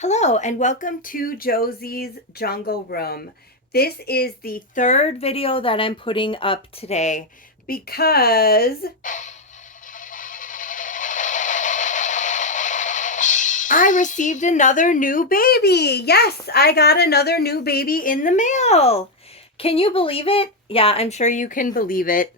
Hello and welcome to Josie's Jungle Room. This is the third video that I'm putting up today because I received another new baby. Yes, I got another new baby in the mail. Can you believe it? Yeah, I'm sure you can believe it.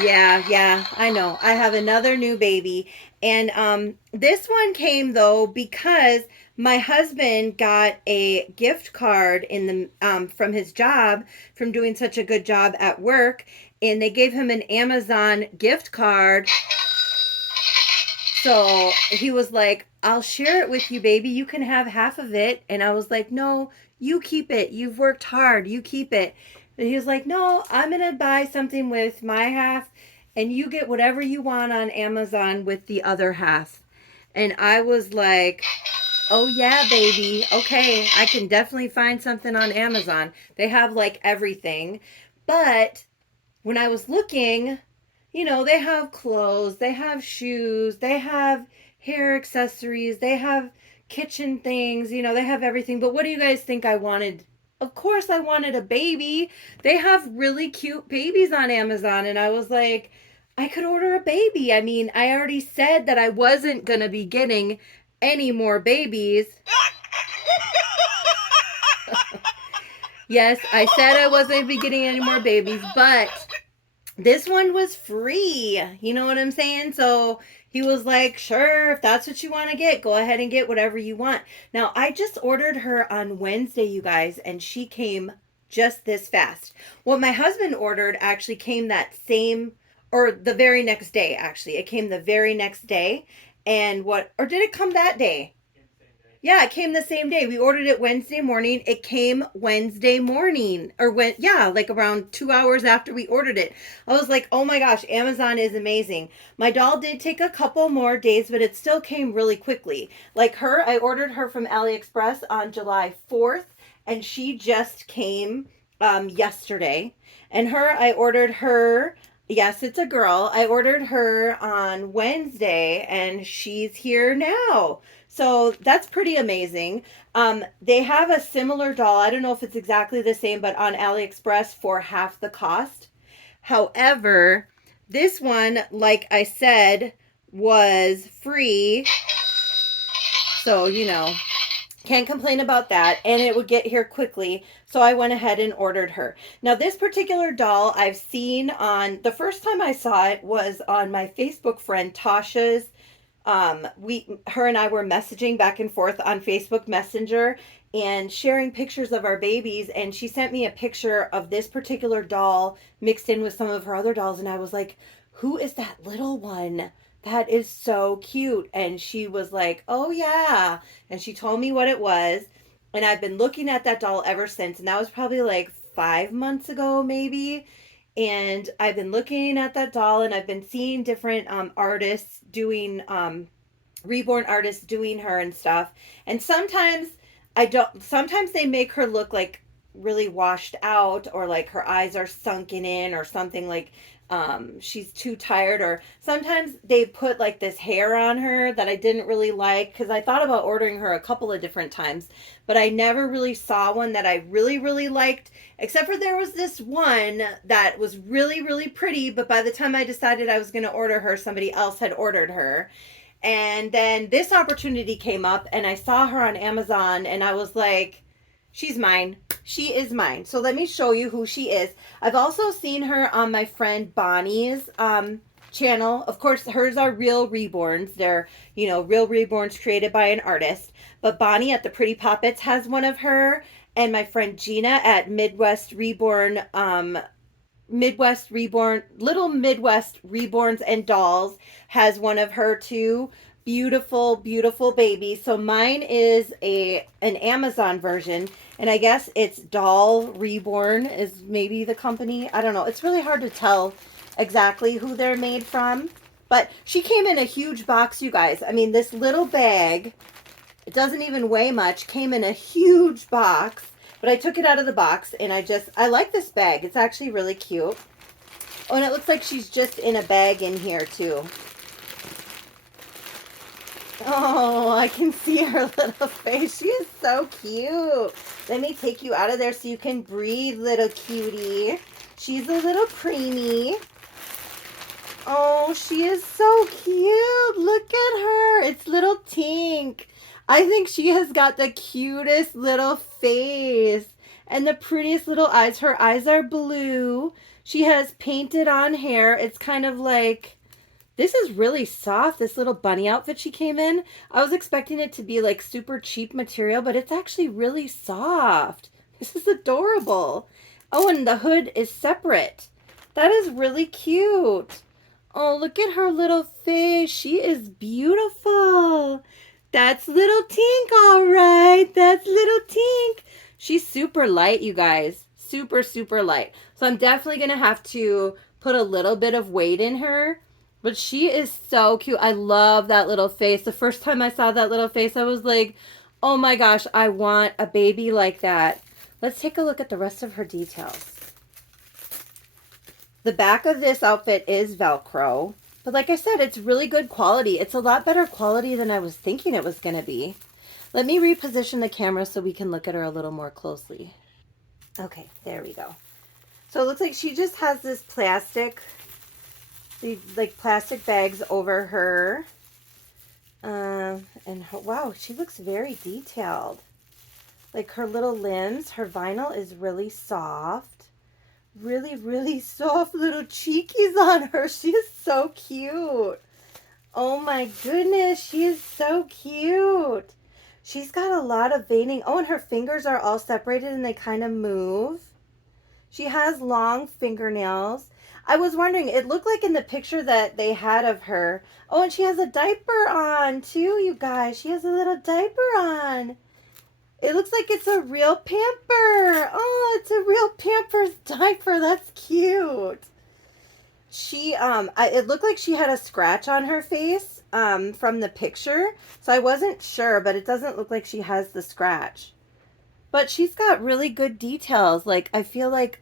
Yeah, I know. I have another new baby. And this one came though because my husband got a gift card in the from his job from doing such a good job at work, and they gave him an Amazon gift card. So he was like, "I'll share it with you, baby. You can have half of it." And I was like, "No, you keep it. You've worked hard. You keep it." And he was like, "No, I'm going to buy something with my half and you get whatever you want on Amazon with the other half." And I was like, "Oh yeah, baby. Okay, I can definitely find something on Amazon. They have like everything." But when I was looking, they have clothes, they have shoes, they have hair accessories, they have kitchen things, they have everything. But what do you guys think I wanted? Of course, I wanted a baby. They have really cute babies on Amazon. And I was like, I could order a baby. I mean, I already said that I wasn't going to be getting any more babies. Yes, I said I wasn't going to be getting any more babies, but this one was free. You know what I'm saying? So he was like, "Sure, if that's what you want to get, go ahead and get whatever you want." Now, I just ordered her on Wednesday, you guys, and she came just this fast. What my husband ordered actually came that same, or the very next day, actually. It came the very next day. Or did it come that day? Yeah, it came the same day. We ordered it Wednesday morning. It came Wednesday morning, yeah, like around 2 hours after we ordered it. I was like, oh my gosh, Amazon is amazing. My doll did take a couple more days, but it still came really quickly. Like her, I ordered her from AliExpress on July 4th, and she just came yesterday. And I ordered her. Yes, it's a girl. I ordered her on Wednesday and she's here now. So that's pretty amazing. They have a similar doll. I don't know if it's exactly the same, but on AliExpress for half the cost. However, this one, like I said, was free. So, can't complain about that. And it would get here quickly. So I went ahead and ordered her. Now, this particular doll I've seen the first time I saw it was on my Facebook friend Tasha's. Her and I were messaging back and forth on Facebook Messenger and sharing pictures of our babies. And she sent me a picture of this particular doll mixed in with some of her other dolls. And I was like, who is that little one? That is so cute. And she was like, oh yeah. And she told me what it was. And I've been looking at that doll ever since. And that was probably like 5 months ago, maybe. And I've been looking at that doll and I've been seeing different artists doing, reborn artists doing her and stuff. And sometimes they make her look like really washed out, or like her eyes are sunken in or something, like she's too tired, or sometimes they put like this hair on her that I didn't really like, because I thought about ordering her a couple of different times, but I never really saw one that I really liked, except for there was this one that was really pretty, but by the time I decided I was going to order her, somebody else had ordered her. And then this opportunity came up and I saw her on Amazon and I was like, she's mine. She is mine. So let me show you who she is. I've also seen her on my friend Bonnie's channel. Of course, hers are real reborns. They're, real reborns created by an artist. But Bonnie at the Pretty Poppets has one of her. And my friend Gina at Little Midwest Reborns and Dolls has one of her too. Beautiful baby. So mine is an Amazon version, and I guess it's Doll Reborn is maybe the company. I don't know. It's really hard to tell exactly who they're made from. But she came in a huge box, you guys. I mean, this little bag, it doesn't even weigh much, came in a huge box. But I took it out of the box, and I like this bag. It's actually really cute. Oh, and it looks like she's just in a bag in here, too. Oh, I can see her little face. She is so cute. Let me take you out of there so you can breathe, little cutie. She's a little preemie. Oh, she is so cute. Look at her. It's little Tink. I think she has got the cutest little face and the prettiest little eyes. Her eyes are blue. She has painted on hair. It's kind of like, this is really soft, this little bunny outfit she came in. I was expecting it to be like super cheap material, but it's actually really soft. This is adorable. Oh, and the hood is separate. That is really cute. Oh, look at her little face. She is beautiful. That's little Tink, all right. That's little Tink. She's super light, you guys. Super, super light. So I'm definitely going to have to put a little bit of weight in her. But she is so cute. I love that little face. The first time I saw that little face, I was like, oh my gosh, I want a baby like that. Let's take a look at the rest of her details. The back of this outfit is Velcro. But like I said, it's really good quality. It's a lot better quality than I was thinking it was going to be. Let me reposition the camera so we can look at her a little more closely. Okay, there we go. So it looks like she just has this plastic, like plastic bags over her. And her, wow, she looks very detailed. Like her little limbs, her vinyl is really soft. Really, really soft little cheekies on her. She is so cute. Oh my goodness, she is so cute. She's got a lot of veining. Oh, and her fingers are all separated and they kind of move. She has long fingernails. I was wondering, it looked like in the picture that they had of her. Oh, and she has a diaper on too, you guys. She has a little diaper on. It looks like it's a real pamper. Oh, it's a real Pampers diaper. That's cute. She, it looked like she had a scratch on her face, from the picture. So I wasn't sure, but it doesn't look like she has the scratch. But she's got really good details. Like, I feel like,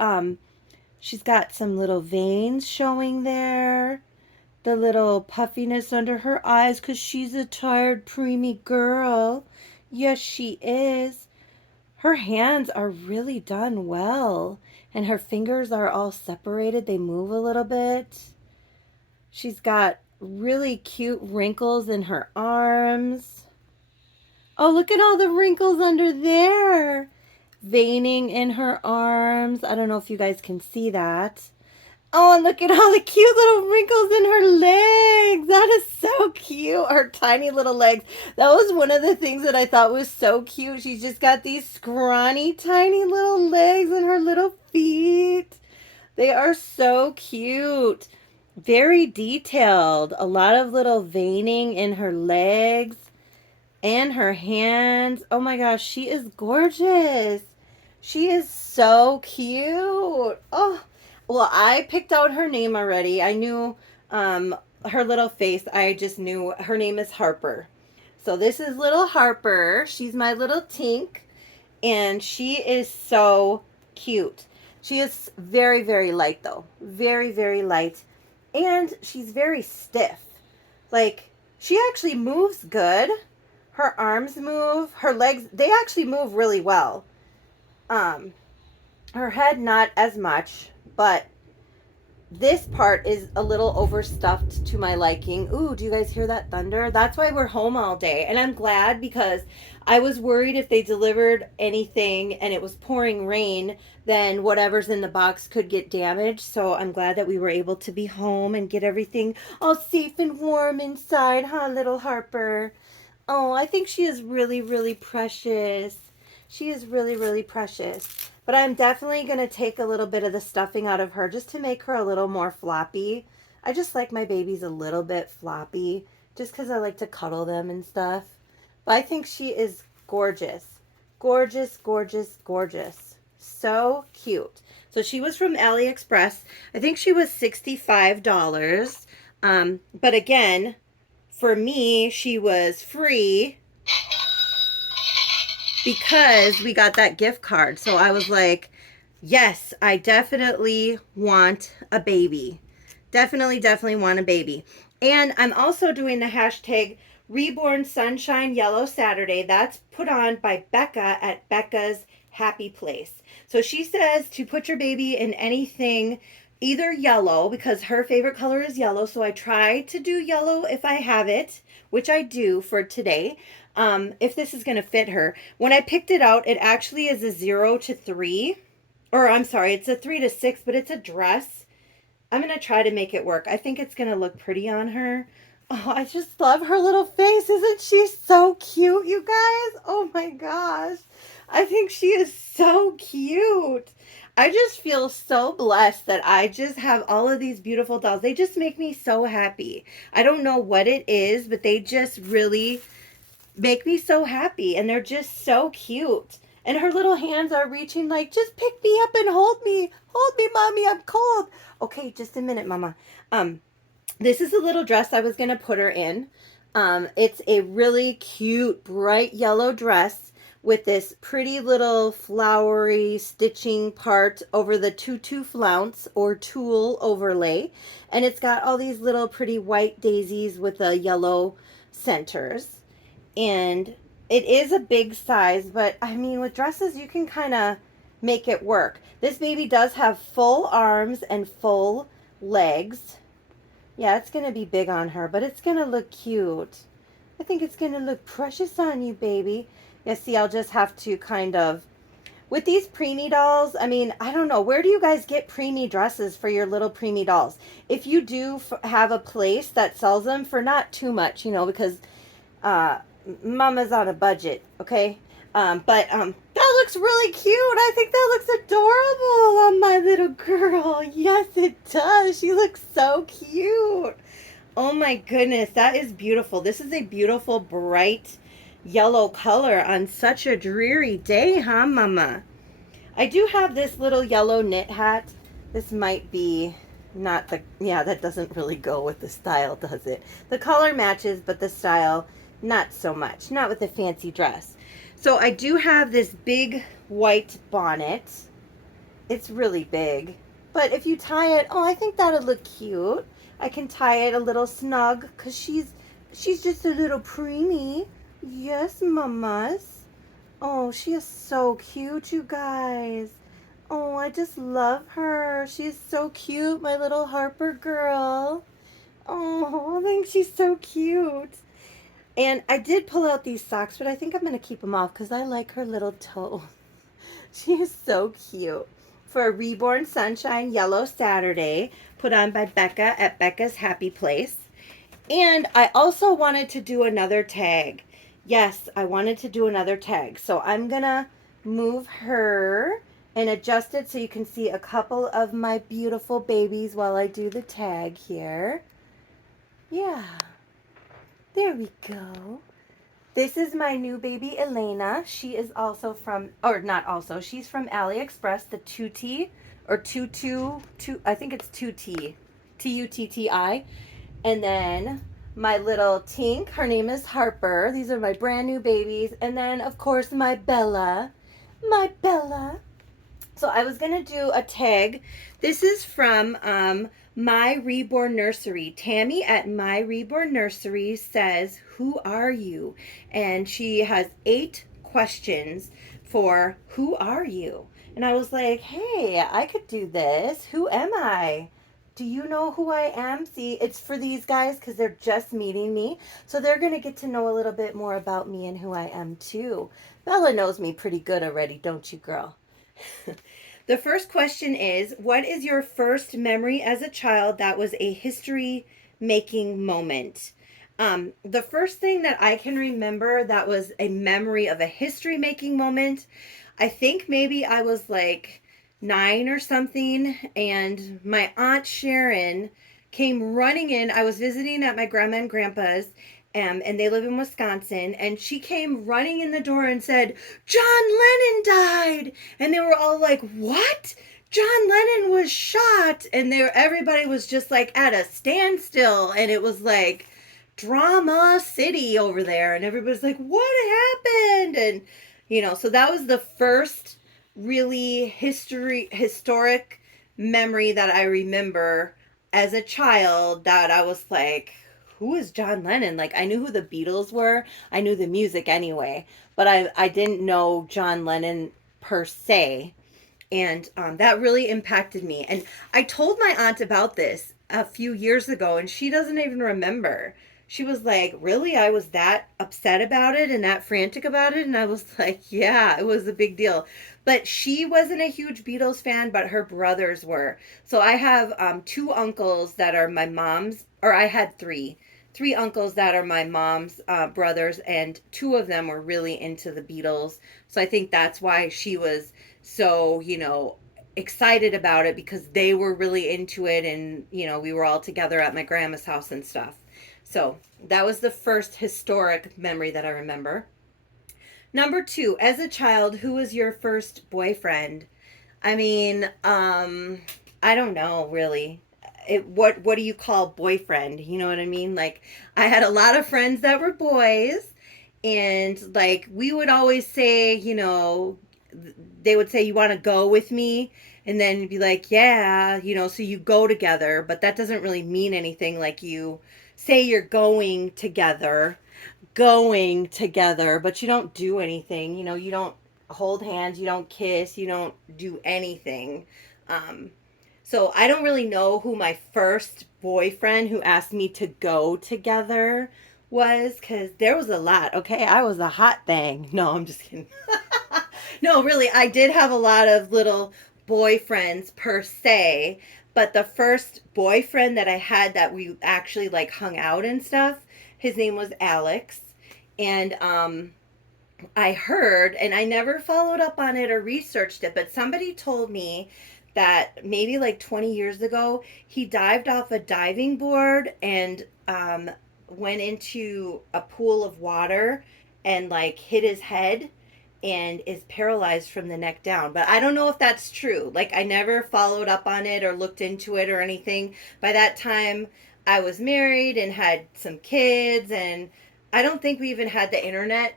she's got some little veins showing there. The little puffiness under her eyes because she's a tired, preemie girl. Yes, she is. Her hands are really done well. And her fingers are all separated. They move a little bit. She's got really cute wrinkles in her arms. Oh, look at all the wrinkles under there. Veining in her arms. I don't know if you guys can see that. Oh, and look at all the cute little wrinkles in her legs. That is so cute. Her tiny little legs. That was one of the things that I thought was so cute. She's just got these scrawny, tiny little legs and her little feet. They are so cute. Very detailed. A lot of little veining in her legs and her hands. Oh my gosh, she is gorgeous. She is so cute. Oh, well, I picked out her name already. I knew her little face. I just knew her name is Harper. So this is little Harper. She's my little Tink. And she is so cute. She is very, very light though. Very, very light. And she's very stiff. Like, she actually moves good. Her arms move. Her legs, they actually move really well. Her head, not as much, but this part is a little overstuffed to my liking. Ooh, do you guys hear that thunder? That's why we're home all day. And I'm glad because I was worried if they delivered anything and it was pouring rain, then whatever's in the box could get damaged. So I'm glad that we were able to be home and get everything all safe and warm inside, huh, little Harper? Oh, I think she is really, really precious. She is really, really precious. But I'm definitely going to take a little bit of the stuffing out of her just to make her a little more floppy. I just like my babies a little bit floppy just because I like to cuddle them and stuff. But I think she is gorgeous. Gorgeous, gorgeous, gorgeous. So cute. So she was from AliExpress. I think she was $65. But again, for me, she was free because we got that gift card. So I was like, yes, I definitely want a baby. Definitely, definitely want a baby. And I'm also doing the hashtag Reborn Sunshine Yellow Saturday. That's put on by Becca at Becca's Happy Place. So she says to put your baby in anything either yellow, because her favorite color is yellow. So I try to do yellow if I have it, which I do for today. If this is going to fit her. When I picked it out, it actually is a 0 to 3. Or I'm sorry, it's a 3 to 6, but it's a dress. I'm going to try to make it work. I think it's going to look pretty on her. Oh, I just love her little face. Isn't she so cute, you guys? Oh my gosh. I think she is so cute. I just feel so blessed that I just have all of these beautiful dolls. They just make me so happy. I don't know what it is, but they just really make me so happy. And they're just so cute. And her little hands are reaching like, just pick me up and hold me. Hold me, mommy, I'm cold. Okay, just a minute, mama. This is a little dress I was going to put her in. It's a really cute, bright yellow dress with this pretty little flowery stitching part over the tutu flounce or tulle overlay. And it's got all these little pretty white daisies with the yellow centers. And it is a big size, but I mean, with dresses, you can kind of make it work. This baby does have full arms and full legs. Yeah, it's going to be big on her, but it's going to look cute. I think it's going to look precious on you, baby. Yeah, see, I'll just have to kind of... With these preemie dolls, I mean, I don't know. Where do you guys get preemie dresses for your little preemie dolls? If you do have a place that sells them for not too much, you know, because mama's on a budget, okay? That looks really cute. I think that looks adorable on my little girl. Yes, it does. She looks so cute. Oh my goodness, that is beautiful. This is a beautiful, bright yellow color on such a dreary day, huh, mama? I do have this little yellow knit hat. This might be not the, yeah, that doesn't really go with the style, does it? The color matches, but the style, not so much. Not with the fancy dress. So I do have this big white bonnet. It's really big. But if you tie it, oh, I think that'll look cute. I can tie it a little snug because she's just a little preemie. Yes, mamas. Oh, she is so cute, you guys. Oh, I just love her. She's so cute, my little Harper girl. Oh, I think she's so cute. And I did pull out these socks, but I think I'm going to keep them off because I like her little toe. She is so cute. For a Reborn Sunshine Yellow Saturday, put on by Becca at Becca's Happy Place. And I also wanted to do another tag. Yes, I wanted to do another tag. So I'm going to move her and adjust it so you can see a couple of my beautiful babies while I do the tag here. Yeah. There we go. This is my new baby, Elena. She is also from, or not also, she's from AliExpress, the Tutti, or Tutu, I think it's Tutti, Tutti. And then my little Tink, her name is Harper. These are my brand new babies. And then, of course, my Bella. My Bella. So I was going to do a tag. This is from My Reborn Nursery. Tami at My Reborn Nursery says, "Who are you?" And she has 8 questions for who are you? And I was like, hey, I could do this. Who am I? Do you know who I am? See, it's for these guys because they're just meeting me. So they're going to get to know a little bit more about me and who I am too. Bella knows me pretty good already, don't you, girl? The first question is, what is your first memory as a child that was a history-making moment? The first thing that I can remember that was a memory of a history-making moment, I think maybe I was like 9 or something, and my Aunt Sharon came running in. I was visiting at my grandma and grandpa's, and they live in Wisconsin, and she came running in the door and said, "John Lennon died!" And they were all like, "What? John Lennon was shot!" And everybody was just like at a standstill, and it was like drama city over there, and everybody's like, "What happened?" And so that was the first really historic memory that I remember as a child that I was like, who is John Lennon? Like, I knew who the Beatles were. I knew the music anyway, but I didn't know John Lennon per se. And that really impacted me. And I told my aunt about this a few years ago, and she doesn't even remember. She was like, "Really? I was that upset about it and that frantic about it?" And I was like, "Yeah, it was a big deal." But she wasn't a huge Beatles fan, but her brothers were. So I have two uncles that are my mom's, or I had three uncles that are my mom's brothers, and two of them were really into the Beatles. So I think that's why she was so, excited about it, because they were really into it, and we were all together at my grandma's house and stuff. So that was the first historic memory that I remember. Number two, as a child, who was your first boyfriend? I mean, I don't know really. What do you call boyfriend? You know what I mean? Like, I had a lot of friends that were boys, and like we would always say, they would say, "You want to go with me?" And then you'd be like, "Yeah," so you go together, but that doesn't really mean anything. Like, you say you're going together, but you don't do anything. You don't hold hands, you don't kiss, you don't do anything. Um, so I don't really know who my first boyfriend who asked me to go together was, because there was a lot. Okay, I was a hot thing. No, I'm just kidding. No, really, I did have a lot of little boyfriends per se, but the first boyfriend that I had that we actually like hung out and stuff, his name was Alex. And I heard, and I never followed up on it or researched it, but somebody told me that maybe like 20 years ago, he dived off a diving board and went into a pool of water and like hit his head and is paralyzed from the neck down. But I don't know if that's true. Like, I never followed up on it or looked into it or anything. By that time, I was married and had some kids, and I don't think we even had the internet.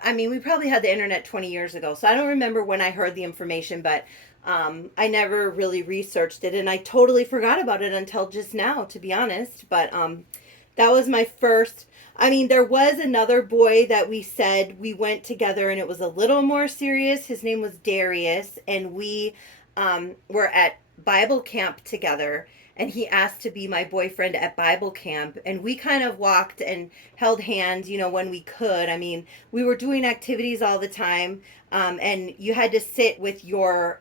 I mean, we probably had the internet 20 years ago, so I don't remember when I heard the information, but I never really researched it, and I totally forgot about it until just now, to be honest. But that was my first. I mean, there was another boy that we said we went together, and it was a little more serious. His name was Darius, and we were at Bible camp together, and he asked to be my boyfriend at Bible camp, and we kind of walked and held hands, when we could. I mean, we were doing activities all the time, and you had to sit with your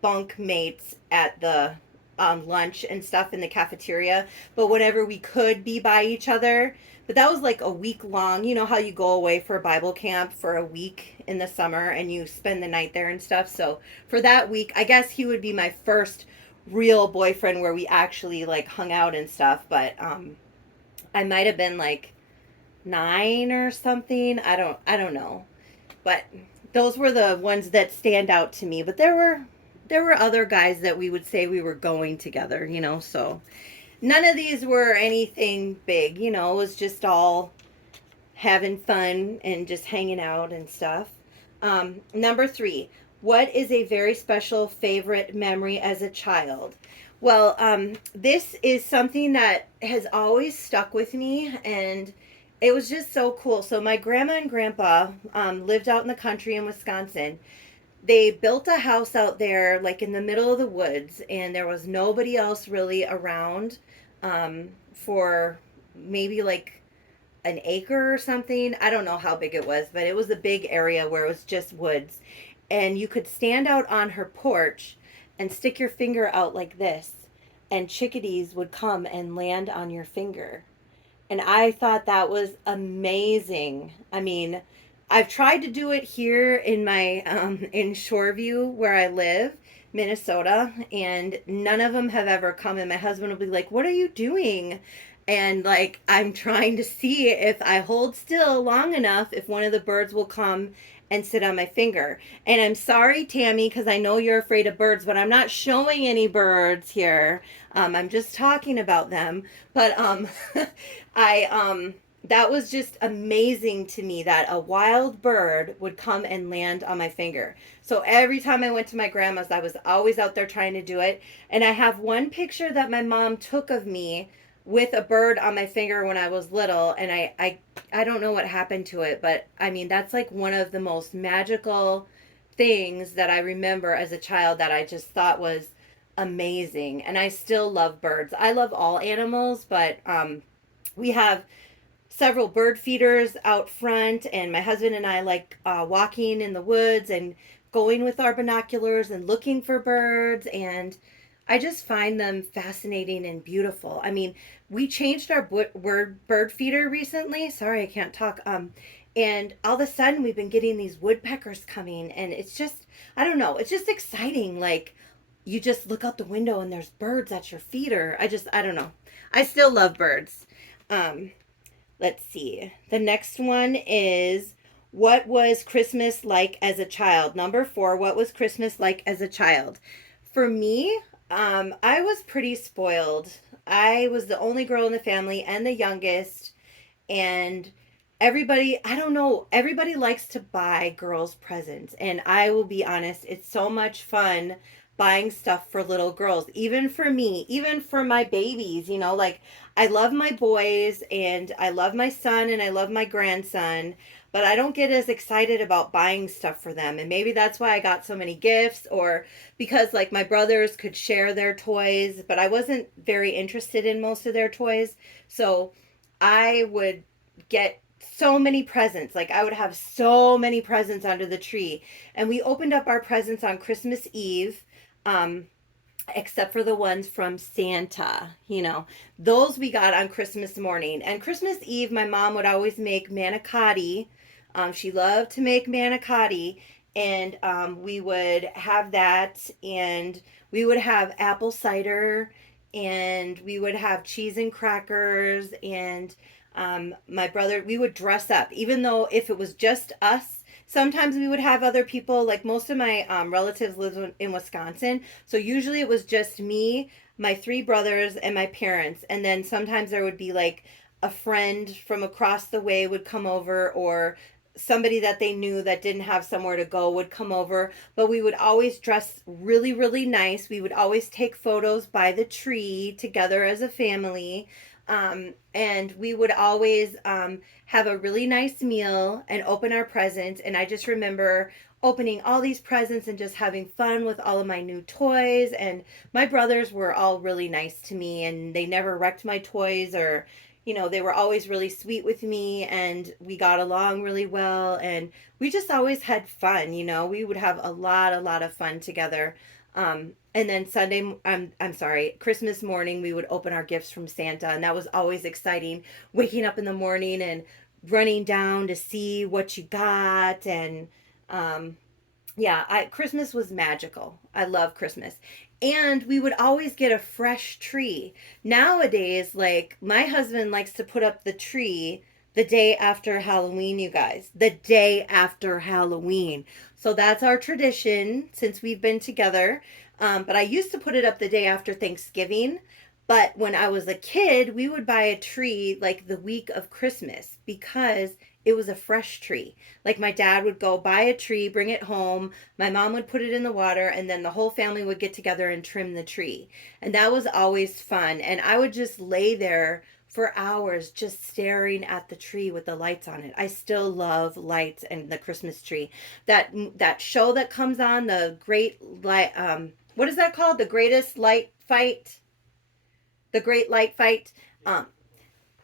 bunk mates at the lunch and stuff in the cafeteria, but whenever we could be by each other. But that was like a week long. You know how you go away for Bible camp for a week in the summer and you spend the night there and stuff. So for that week, I guess he would be my first real boyfriend where we actually like hung out and stuff. But I might have been like 9 or something. I don't know. But those were the ones that stand out to me. But there were other guys that we would say we were going together, so none of these were anything big, it was just all having fun and just hanging out and stuff. Number three, what is a very special favorite memory as a child? Well, this is something that has always stuck with me, and it was just so cool. So my grandma and grandpa lived out in the country in Wisconsin. They built a house out there like in the middle of the woods, and there was nobody else really around for maybe like an acre or something. I don't know how big it was, but it was a big area where it was just woods, and you could stand out on her porch and stick your finger out like this, and chickadees would come and land on your finger. And I thought that was amazing. I mean, I've tried to do it here in my in Shoreview where I live, Minnesota, and none of them have ever come. And my husband will be like, "What are you doing?" And like, I'm trying to see if I hold still long enough, if one of the birds will come and sit on my finger. And I'm sorry, Tami, because I know you're afraid of birds, but I'm not showing any birds here. I'm just talking about them. But I that was just amazing to me that a wild bird would come and land on my finger. So every time I went to my grandma's, I was always out there trying to do it. And I have one picture that my mom took of me with a bird on my finger when I was little, and I don't know what happened to it, but I mean that's like one of the most magical things that I remember as a child that I just thought was amazing. And I still love birds. I love all animals, but we have several bird feeders out front, and my husband and I like walking in the woods and going with our binoculars and looking for birds, and I just find them fascinating and beautiful. I mean, we changed our bird feeder recently. Sorry, I can't talk. And all of a sudden we've been getting these woodpeckers coming, and it's just, I don't know, it's just exciting. Like, you just look out the window and there's birds at your feeder. I don't know. I still love birds. Um, Let's see. The next one is, what was Christmas like as a child? Number 4, what was Christmas like as a child? For me, I was pretty spoiled. I was the only girl in the family and the youngest, and everybody, I don't know, everybody likes to buy girls presents, and I will be honest, it's so much fun buying stuff for little girls, even for me, even for my babies, like I love my boys and I love my son and I love my grandson, but I don't get as excited about buying stuff for them. And maybe that's why I got so many gifts, or because like my brothers could share their toys, but I wasn't very interested in most of their toys. So I would get so many presents. Like, I would have so many presents under the tree. And we opened up our presents on Christmas Eve. Um, Except for the ones from Santa, those we got on Christmas morning. And Christmas Eve, my mom would always make manicotti. She loved to make manicotti, and we would have that, and we would have apple cider, and we would have cheese and crackers, and my brother, we would dress up, even though if it was just us. Sometimes we would have other people, like most of my relatives live in Wisconsin. So usually it was just me, my 3 brothers, and my parents. And then sometimes there would be like a friend from across the way would come over, or somebody that they knew that didn't have somewhere to go would come over. But we would always dress really, really nice. We would always take photos by the tree together as a family. And we would always have a really nice meal and open our presents. And I just remember opening all these presents and just having fun with all of my new toys. And my brothers were all really nice to me, and they never wrecked my toys, or they were always really sweet with me, and we got along really well, and we just always had fun. We would have a lot of fun together. And then Sunday, I'm sorry, Christmas morning, we would open our gifts from Santa, and that was always exciting. Waking up in the morning and running down to see what you got, and um, yeah, Christmas was magical. I love Christmas. And we would always get a fresh tree. Nowadays, like, my husband likes to put up the tree the day after Halloween, you guys. The day after Halloween. So that's our tradition since we've been together. But I used to put it up the day after Thanksgiving. But when I was a kid, we would buy a tree like the week of Christmas, because it was a fresh tree. Like, my dad would go buy a tree, bring it home. My mom would put it in the water, and then the whole family would get together and trim the tree. And that was always fun. And I would just lay there for hours just staring at the tree with the lights on it. I still love lights and the Christmas tree. That show that comes on, the Great Light, what is that called? The Great Light Fight. Um,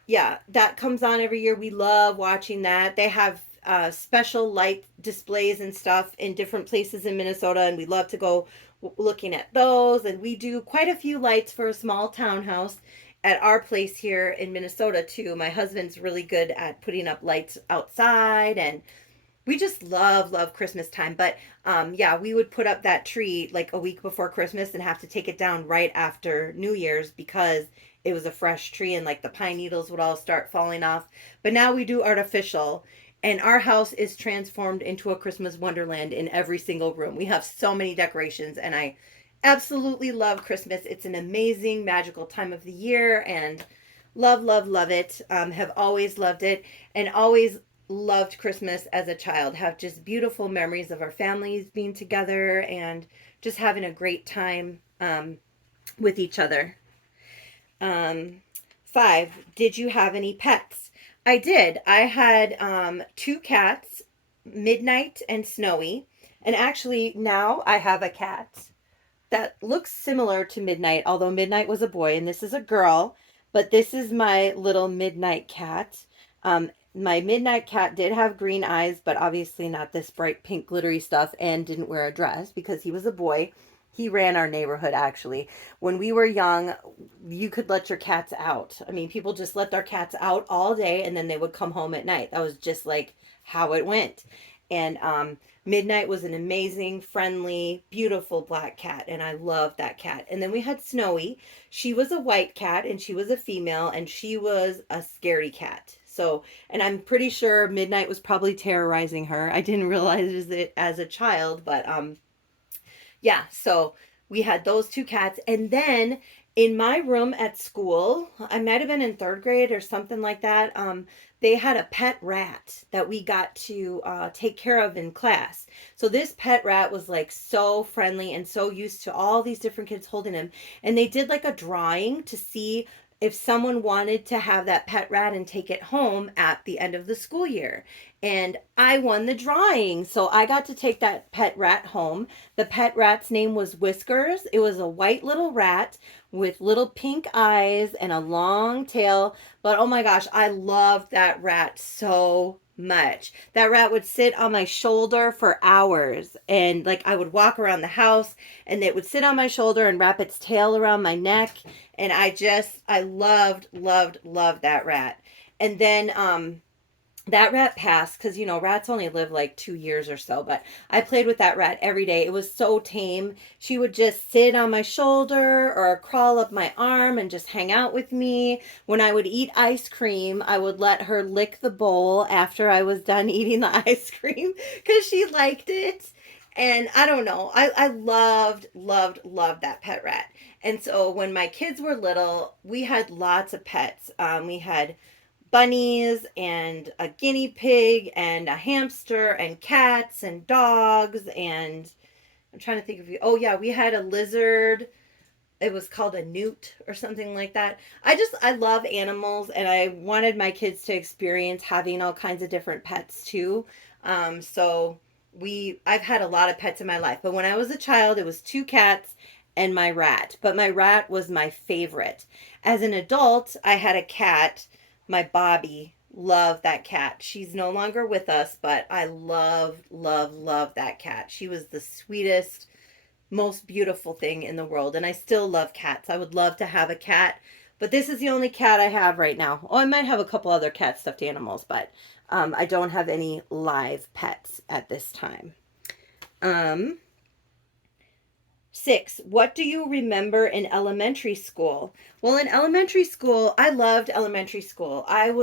yeah, that comes on every year. We love watching that. They have special light displays and stuff in different places in Minnesota, and we love to go looking at those. And we do quite a few lights for a small townhouse at our place here in Minnesota too. My husband's really good at putting up lights outside, and we just love Christmas time. But yeah, we would put up that tree like a week before Christmas and have to take it down right after New Year's, because it was a fresh tree, and like the pine needles would all start falling off. But now we do artificial, and our house is transformed into a Christmas wonderland in every single room. We have so many decorations, and I absolutely love Christmas. It's an amazing, magical time of the year, and love it. Have always loved it, and always loved Christmas as a child. Have just beautiful memories of our families being together and just having a great time with each other. Um, 5, did you have any pets? I did. I had 2 cats, Midnight and Snowy. And actually, now I have a cat that looks similar to Midnight, although Midnight was a boy and this is a girl. But this is my little Midnight cat. My Midnight cat did have green eyes, but obviously not this bright pink glittery stuff, and didn't wear a dress because he was a boy. He ran our neighborhood actually. When we were young, you could let your cats out. I mean, people just let their cats out all day and then they would come home at night. That was just like how it went. And Midnight was an amazing, friendly, beautiful black cat, and I loved that cat. And then we had Snowy. She was a white cat, and she was a female, and she was a scaredy cat. So, and I'm pretty sure Midnight was probably terrorizing her. I didn't realize it as a child, but yeah, so we had those 2 cats. And then in my room at school, I might have been in 3rd grade or something like that. They had a pet rat that we got to take care of in class. So this pet rat was like so friendly and so used to all these different kids holding him. And they did like a drawing to see if someone wanted to have that pet rat and take it home at the end of the school year. And I won the drawing. So I got to take that pet rat home. The pet rat's name was Whiskers. It was a white little rat with little pink eyes and a long tail. But oh my gosh, I loved that rat so much. That rat would sit on my shoulder for hours, and like I would walk around the house and it would sit on my shoulder and wrap its tail around my neck, and I loved that rat. And then that rat passed because, you know, rats only live like 2 years or so, but I played with that rat every day. It was so tame. She would just sit on my shoulder or crawl up my arm and just hang out with me. When I would eat ice cream, I would let her lick the bowl after I was done eating the ice cream because she liked it. And I don't know, I loved that pet rat. And so when my kids were little, we had lots of pets. We had bunnies and a guinea pig and a hamster and cats and dogs, and I'm trying to think of you. Oh yeah, we had a lizard. It was called a newt or something like that. I love animals, and I wanted my kids to experience having all kinds of different pets too. So I've had a lot of pets in my life, but when I was a child, it was 2 cats and my rat. But my rat was my favorite. As an adult, I had a cat, my Bobby. Love that cat. She's no longer with us, but I love that cat. She was the sweetest, most beautiful thing in the world, and I still love cats. I would love to have a cat, but this is the only cat I have right now. Oh, I might have a couple other cat stuffed animals, but I don't have any live pets at this time. 6, what do you remember in elementary school? Well, in elementary school, I loved elementary school. I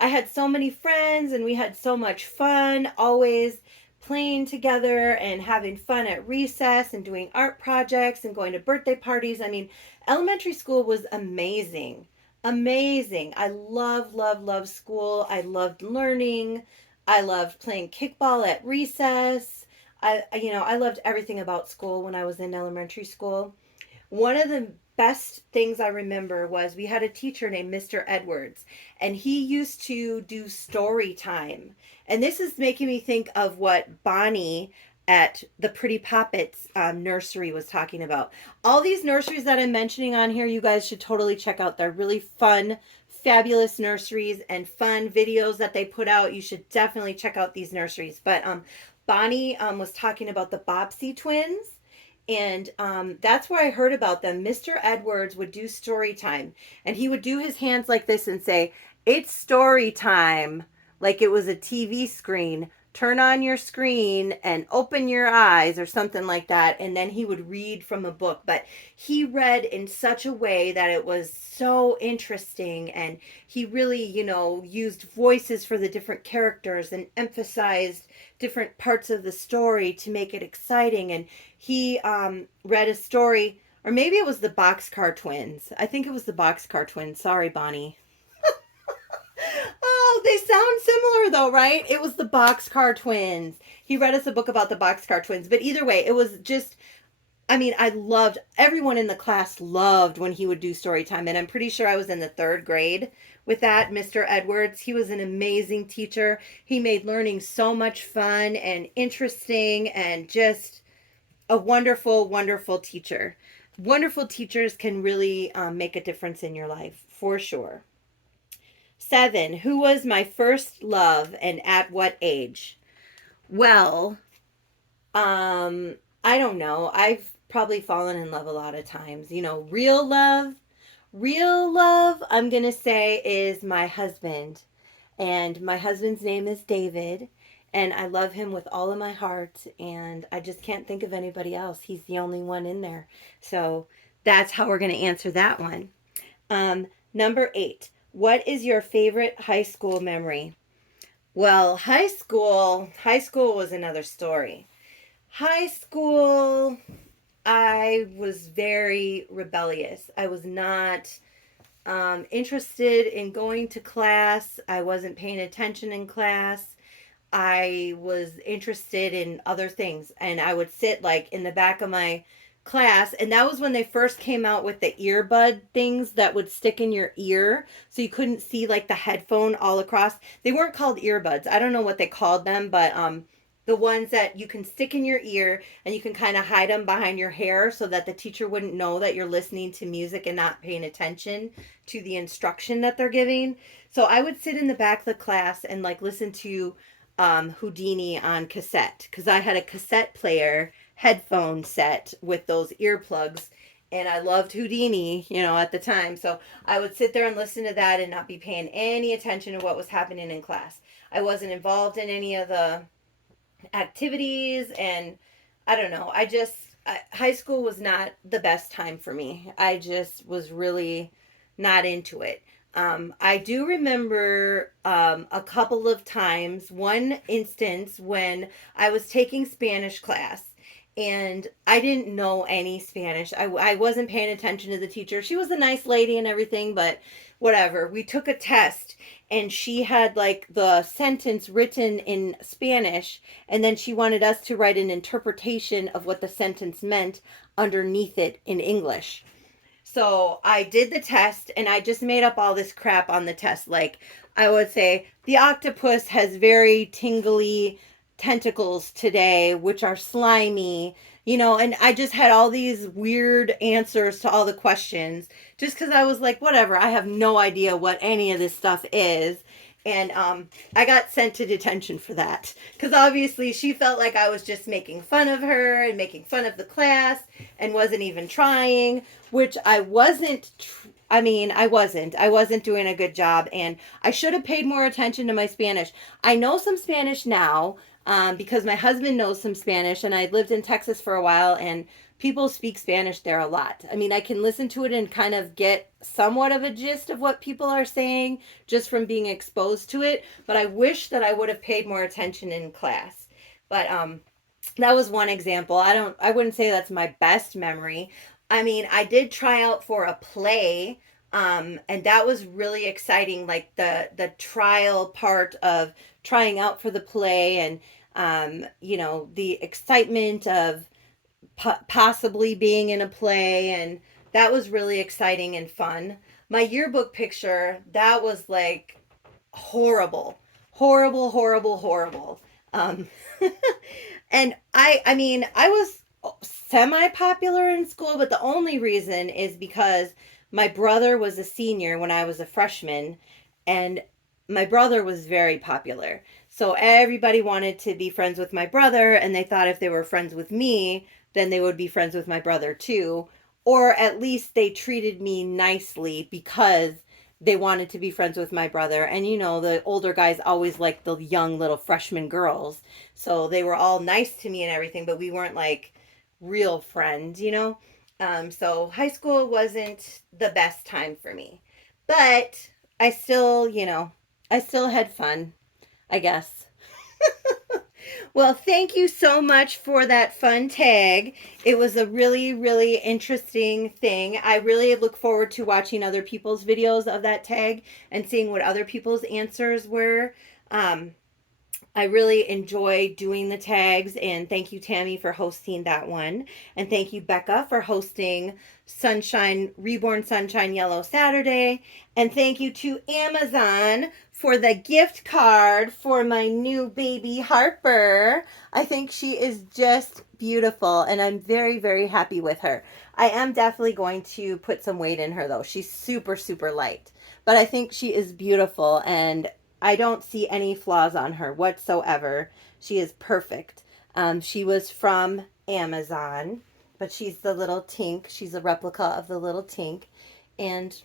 had so many friends and we had so much fun, always playing together and having fun at recess and doing art projects and going to birthday parties. I mean, elementary school was amazing. Amazing. I love school. I loved learning. I loved playing kickball at recess. I loved everything about school when I was in elementary school. One of the best things I remember was we had a teacher named Mr. Edwards, and he used to do story time. And this is making me think of what Bonnie at the Pretty Poppets nursery was talking about. All these nurseries that I'm mentioning on here, you guys should totally check out. They're really fun, fabulous nurseries and fun videos that they put out. You should definitely check out these nurseries. But Bonnie was talking about the Bobbsey twins, and that's where I heard about them. Mr. Edwards would do story time, and he would do his hands like this and say, "It's story time," like it was a TV screen. Turn on your screen and open your eyes or something like that. And then he would read from a book. But he read in such a way that it was so interesting. And he really, used voices for the different characters and emphasized different parts of the story to make it exciting. And he read a story, or maybe it was the Boxcar Twins. I think it was the Boxcar Twins. Sorry, Bonnie. Oh, they sound similar though, right? It was the Boxcar Twins. He read us a book about the Boxcar Twins. But either way, it was just I mean, everyone in the class loved when he would do story time. And I'm pretty sure I was in the third grade with that. Mr. Edwards, he was an amazing teacher. He made learning so much fun and interesting and just a wonderful, wonderful teacher. Wonderful teachers can really make a difference in your life, for sure. 7. Who was my first love and at what age? Well, I don't know. I've probably fallen in love a lot of times. Real love. Real love, I'm going to say, is my husband. And my husband's name is David. And I love him with all of my heart. And I just can't think of anybody else. He's the only one in there. So that's how we're going to answer that one. Number 8. What is your favorite high school memory? Well, high school was another story. High school, I was very rebellious. I was not interested in going to class. I wasn't paying attention in class. I was interested in other things, and I would sit like in the back of my class, and that was when they first came out with the earbud things that would stick in your ear so you couldn't see like the headphone all across. They weren't called earbuds. I don't know what they called them, but the ones that you can stick in your ear and you can kind of hide them behind your hair so that the teacher wouldn't know that you're listening to music and not paying attention to the instruction that they're giving. So I would sit in the back of the class and like listen to Houdini on cassette because I had a cassette player headphone set with those earplugs, and I loved Houdini, at the time. So I would sit there and listen to that and not be paying any attention to what was happening in class. I wasn't involved in any of the activities, and I don't know. High school was not the best time for me. I just was really not into it. I do remember a couple of times, one instance when I was taking Spanish class and I didn't know any Spanish. I wasn't paying attention to the teacher. She was a nice lady and everything, but whatever. We took a test and she had like the sentence written in Spanish, and then she wanted us to write an interpretation of what the sentence meant underneath it in English. So I did the test and I just made up all this crap on the test. Like I would say, the octopus has very tingly tentacles today, which are slimy, and I just had all these weird answers to all the questions just because I was like, whatever, I have no idea what any of this stuff is. And I got sent to detention for that because obviously she felt like I was just making fun of her and making fun of the class and wasn't even trying, which I wasn't. I wasn't doing a good job, and I should have paid more attention to my Spanish. I know some Spanish now because my husband knows some Spanish, and I lived in Texas for a while, and people speak Spanish there a lot. I mean, I can listen to it and kind of get somewhat of a gist of what people are saying just from being exposed to it, but I wish that I would have paid more attention in class. But that was one example. I wouldn't say that's my best memory. I mean, I did try out for a play, and that was really exciting, like the trial part of trying out for the play, and the excitement of possibly being in a play, and that was really exciting and fun. My yearbook picture, that was like horrible, horrible, horrible, horrible. Um, and I mean, I was semi popular in school, but the only reason is because my brother was a senior when I was a freshman, and my brother was very popular. So everybody wanted to be friends with my brother, and they thought if they were friends with me, then they would be friends with my brother too. Or at least they treated me nicely because they wanted to be friends with my brother. And the older guys always liked the young little freshman girls. So they were all nice to me and everything, but we weren't like real friends. So high school wasn't the best time for me. But I still had fun, I guess. Well, thank you so much for that fun tag. It was a really, really interesting thing. I really look forward to watching other people's videos of that tag and seeing what other people's answers were. Um, I really enjoy doing the tags, and thank you, Tami, for hosting that one. And thank you, Becca, for hosting Sunshine Reborn Sunshine Yellow Saturday. And thank you to Amazon for the gift card for my new baby Harper. I think she is just beautiful, and I'm very, very happy with her. I am definitely going to put some weight in her, though. She's super, super light. But I think she is beautiful, and I don't see any flaws on her whatsoever. She is perfect. She was from Amazon, but she's the little Tink. She's a replica of the little Tink. And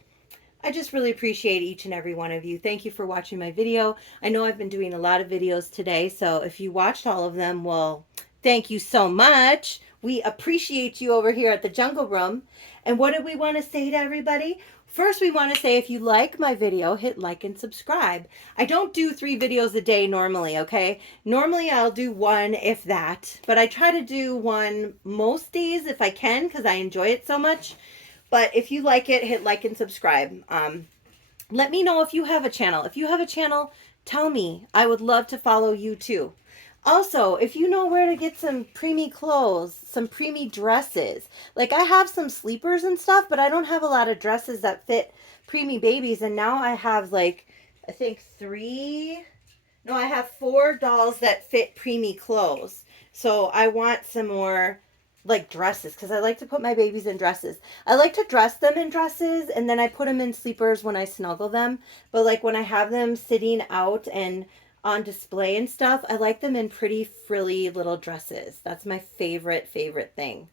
I just really appreciate each and every one of you. Thank you for watching my video. I know I've been doing a lot of videos today, so if you watched all of them, well, thank you so much. We appreciate you over here at the Jungle Room. And what do we want to say to everybody? First, we want to say if you like my video, hit like and subscribe. I don't do 3 videos a day normally, okay? Normally I'll do 1 if that, but I try to do 1 most days if I can because I enjoy it so much. But if you like it, hit like and subscribe. Let me know if you have a channel. If you have a channel, tell me. I would love to follow you too. Also, if you know where to get some preemie clothes, some preemie dresses. Like I have some sleepers and stuff, but I don't have a lot of dresses that fit preemie babies. And now I have like, I think 4 dolls that fit preemie clothes. So I want some more like dresses because I like to put my babies in dresses. I like to dress them in dresses and then I put them in sleepers when I snuggle them. But like when I have them sitting out and on display and stuff, I like them in pretty frilly little dresses. That's my favorite thing.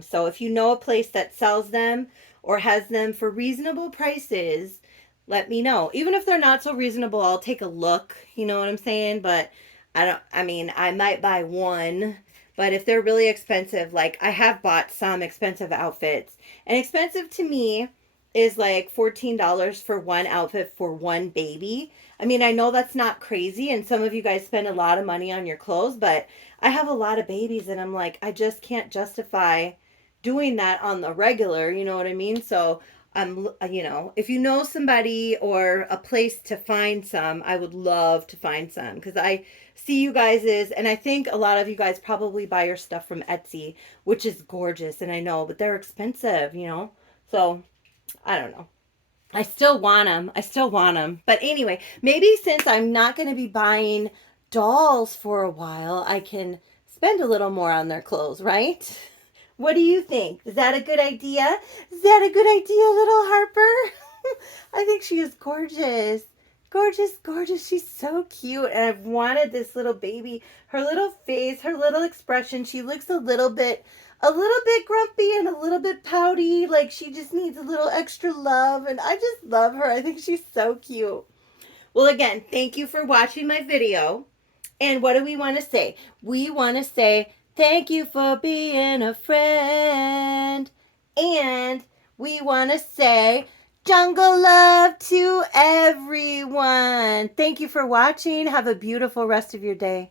So if you know a place that sells them or has them for reasonable prices, let me know. Even if they're not so reasonable, I'll take a look. You know what I'm saying? But I mean, I might buy one. But if they're really expensive, like I have bought some expensive outfits. And expensive to me is like $14 for one outfit for one baby. I mean, I know that's not crazy, and some of you guys spend a lot of money on your clothes, but I have a lot of babies, and I'm like, I just can't justify doing that on the regular, you know what I mean? So if you know somebody or a place to find some, I would love to find some because I see you guys and I think a lot of you guys probably buy your stuff from Etsy, which is gorgeous, and I know, but they're expensive, you know? So I don't know. I still want them. I still want them. But anyway, maybe since I'm not going to be buying dolls for a while, I can spend a little more on their clothes, right? What do you think? Is that a good idea? Is that a good idea, little Harper? I think she is gorgeous. Gorgeous, gorgeous. She's so cute. And I've wanted this little baby. Her little face, her little expression. She looks a little bit grumpy and a little bit pouty. Like she just needs a little extra love. And I just love her. I think she's so cute. Well, again, thank you for watching my video. And what do we want to say? We want to say thank you for being a friend. And we want to say jungle love to everyone. Thank you for watching. Have a beautiful rest of your day.